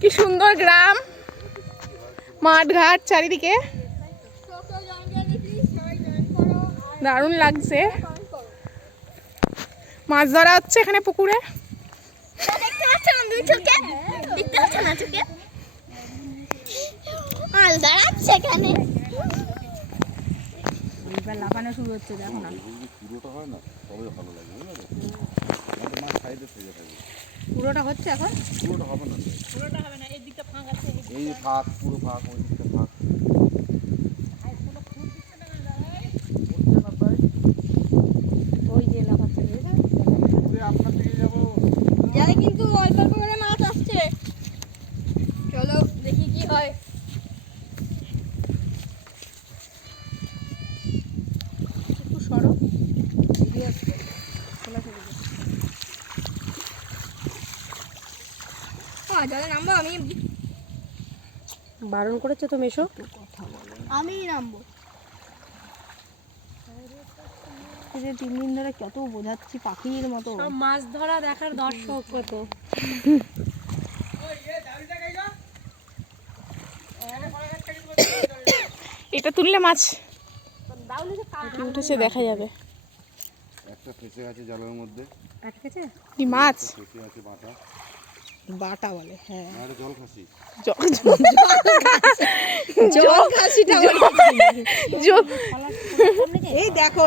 কি সুন্দর গ্রাম, মাঠ ঘাট চারিদিকে, দারুণ লাগছে। মাছ ধরা হচ্ছে এখানে পুকুরে। লাফানো শুরু হচ্ছে, দেখো না পুরোটা হচ্ছে এখন। পুরোটা হবে না, পুরোটা হবে না, এই দিকটা ফাঁক আছে, এই ফাঁক পুরো ফাঁক, ওই দিকটা ফাঁক। ওই যে লাফাচ্ছে আপনার দিকে যাবো, জালে কিন্তু অল্প অল্প করে মাছ আসছে। চলো দেখি কি হয়। একটু সরো, জলে নামবো আমি, বারণ করেছে তো মেশো। আমি নামবো। এই যে 3 দিন ধরে কত বোঝাচ্ছি পাখির মতো, সব মাছ ধরা দেখার দর্শক কত। এটা তুললে মাছ উঠেছে দেখা যাবে। একটা ফেসে আছে জালের মধ্যে। আটকেছে কি মাছ? ফেসে আছে বাটা, বাটা বলে, হ্যাঁ আর জল খাসি। জল খাসিটা এই দেখো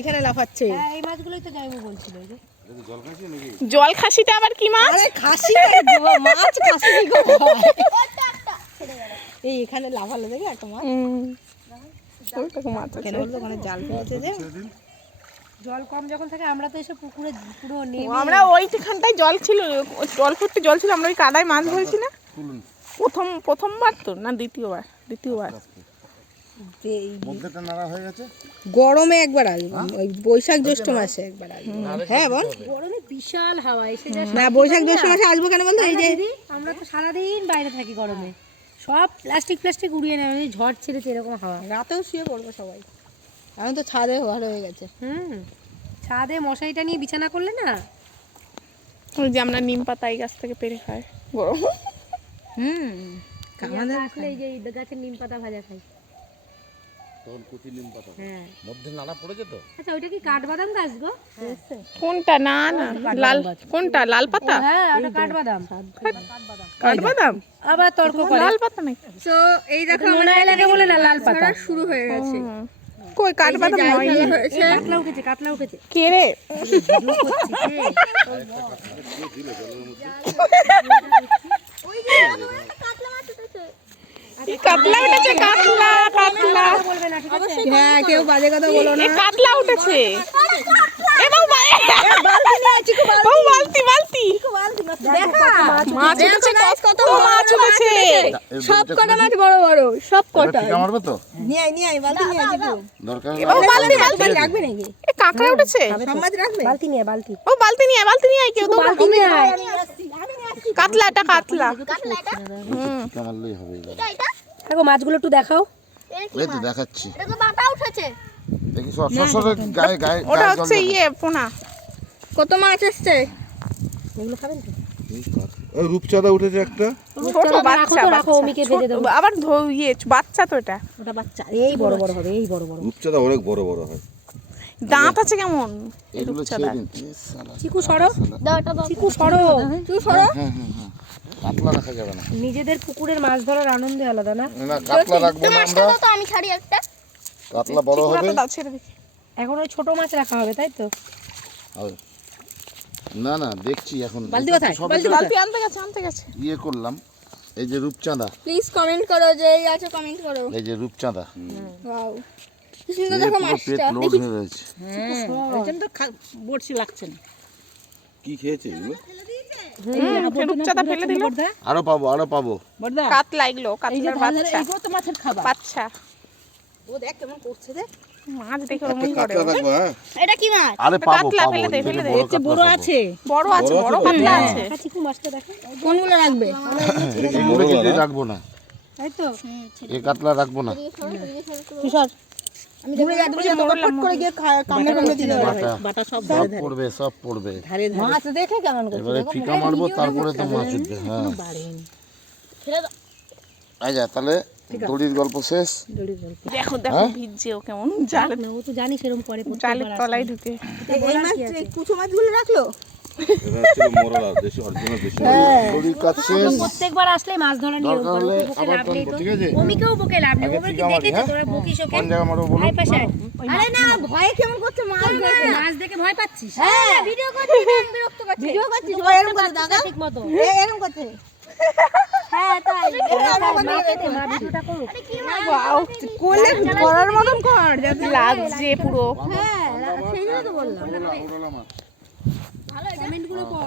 এখানে লাফাচ্ছে। হ্যাঁ, এই মাছগুলোই তো যাইবো বলছিল। এই যে এটা জল খাসি নাকি? জল খাসিটা আবার কি মাছ? আরে খাসি মাছ, খাসি কি গো এই এখানে লাফালো দেখে একটা মাছ। ওইটাকে মাছ আছে। কেন বলতো ওখানে জাল ফেলেছে যে জল কম যখন থাকে আমরা তো এসে পুকুরে পুরো নেমে, আমরা ওইখানটায় জল ছিল, অল্প একটু জল ছিল, আমরা ওই কাদায় মাছ ধরেছি না। তুলুন প্রথমবার তো না দ্বিতীয়বার মধ্যেটা নাড়া হয়ে গেছে। গরমে একবার আসবো, ওই বৈশাখ জ্যৈষ্ঠ মাসে একবার আসবো। হ্যাঁ বল, গরমে বিশাল হাওয়া এসে যায় না। বৈশাখ জ্যৈষ্ঠ মাসে আসবো কেন বলতো, এই যে আমরা তো সারাদিন বাইরে থাকি গরমে, সব প্লাস্টিক উড়িয়ে নেয়, ঝড় ছেড়েছে এরকম হাওয়া। রাতেও শুয়ে পড়বো সবাই, এখন তো ছাদে ঘর হয়ে গেছে। ছাদে মশারিটা নিয়ে বিছানা করলে না, ওই যে আমরা নিম পাতা এই গাছ থেকে পেরে খাই গরম। আমাদের আসলে এই যে গাছের নিম পাতা ভাজা খাই। তখন কুচি নিম পাতা, হ্যাঁ মধ্যে নাড়া পড়েছে তো। আচ্ছা, ওইটা কি কাঠবাদাম গাছ গো? কোনটা? না লাল, কোনটা লাল পাতা? হ্যাঁ ওটা কাঠবাদাম। কাঠবাদাম আবার তর্ক করে লাল পাতা নাকি? তো এই দেখো মনে এলাকা বলে না লাল পাতা শুরু হয়ে গেছে। কই কাঠবাদাম নয়। কাতলা উঠেছে কে রে? কাতলা উঠেছে, কাতলা। বলবে না, ঠিক আছে? হ্যাঁ, কেউ বাজে কথা বলো না। কাতলা উঠেছে। এ বাবা, বাবু বালতি। মাছ উঠেছে, কত মাছ উঠেছে। সব কটা মাছ বড় বড়, সব কটা। ঠিক মারবে তো নিয়ে আয় বালতি নিয়ে আয় দরকার এ বাবু বালতি রাখবে নাকি? এ কাঁকড়া উঠেছে। সব মাছ রাখবে? বালতি নিয়ে বালতি। ও বালতি নিয়ে আয় কেউ তো। বালতি নিয়ে আয়। কাতলা, এটা কাতলা। ঠিক মারলেই হবে। দেখো মাছগুলো একটু দেখাও। এই তো দেখাচ্ছি, এটা তো বাটা উঠেছে। দেখি সর গায়ে ওটা হচ্ছে পোনা। কত মাছ আসছে? এগুলো খাবেন তো? ওই রূপচাঁদা উঠেছে একটা। ছোট বাচ্চা, রাখো ওমিকে ভেজে দেবো। আবার বাচ্চা তো এটা। ওটা বাচ্চা, এই বড় হবে, এই বড়। রূপচাঁদা অনেক বড় হয়। দাঁত আছে কেমন? এগুলো ছেড়ে দিন। চিকু সরো, চিকু সরো। হ্যাঁ কাতলা রাখা যাবে না। নিজেদের পুকুরের মাছ ধরার আনন্দে আলাদা না? না কাতলা রাখবো না আমরা, তো আমি ছাড়ি একটা। কাতলা বড় হবে। ছেড়ে দেখি। এখন ওই ছোট মাছ রাখা হবে, তাই তো? না দেখছি এখন। বালতি কোথায়? বালতি আনতে গেছে। ইয়ে করলাম, এই যে রূপচাঁদা। প্লিজ কমেন্ট করো, যে এই আছে কমেন্ট করো। এই যে রূপচাঁদা, ওয়াও, কি সুন্দর দেখো মাছটা। লোড হয়ে রয়েছে। এইজন্য তো বড়শি লাগছে না। কি খেয়েছে এগুলো? রূপচাঁদা ফেলে দিল। আরো পাবো। কাতলা, এগুলো কাতলার বাচ্চা। এইগুলো তো মাছের খাবার। বাচ্চা ও দেখ কেমন করছে, দেখ মাছ দেখে ওরকমই করে। কাতলা রাখবো। হ্যাঁ এটা কি মাছ? আরে পাবো কাতলা ফেলে দে। এর চেয়ে বড় আছে, বড় কাতলা আছে। চিকু মাছটা দেখো। কোনগুলো রাখবে? এগুলো কিন্তু রাখবো না, তাই তো? এই কাতলা রাখবো না। তুষার আমি ঘুরে যাচ্ছি, ফট করে গিয়ে কামড়ে দিলে বাটা সব পড়বে। মাছ দেখে কেমন করছে। এবারে ফিকা মারবো, তারপরে তো মাছ উঠবে। হ্যাঁ আচ্ছা তাহলে দড়ির গল্প শেষ। দড়ির গল্প দেখো দেখো ভিজছে ও কেমন জাল না, ও তো জানি সেরকম করে জালের তলায় ঢুকে। এই মাছ কুচো মাছগুলো রাখলো এটা ছিল মোরলা, দেশি অরিজিনাল দেশি। দড়ির কাজ শেষ। প্রত্যেকবার আসলে মাছ ধরা নিয়ে দরকার হলে আবার টানবো, ঠিক আছে? অমিকেও বকে লাভ নেই, আগে ওকে ঠিক আমার, দেখেছে হ্যাঁ? তোরা বকিস ওকে কোন জায়গা মারবো বলো? ভাই পাশে আরে না ভয় কেমন করছে মাছ দেখে ভয় পাচ্ছিস হ্যাঁ ভিডিও করছিস আমি বিরক্ত করছিস ভিডিও করছিস ও এরকম করে দাদা ঠিকমতো এরকম করছে হ্যাঁ তাই মা ভিডিওটা করো ওয়াও কোলে করার মতন কর যাতে লাগছে পুরো। হ্যাঁ সেই জন্য তো বললাম মোরলা মাছ। ভালো কমেন্টগুলো পড়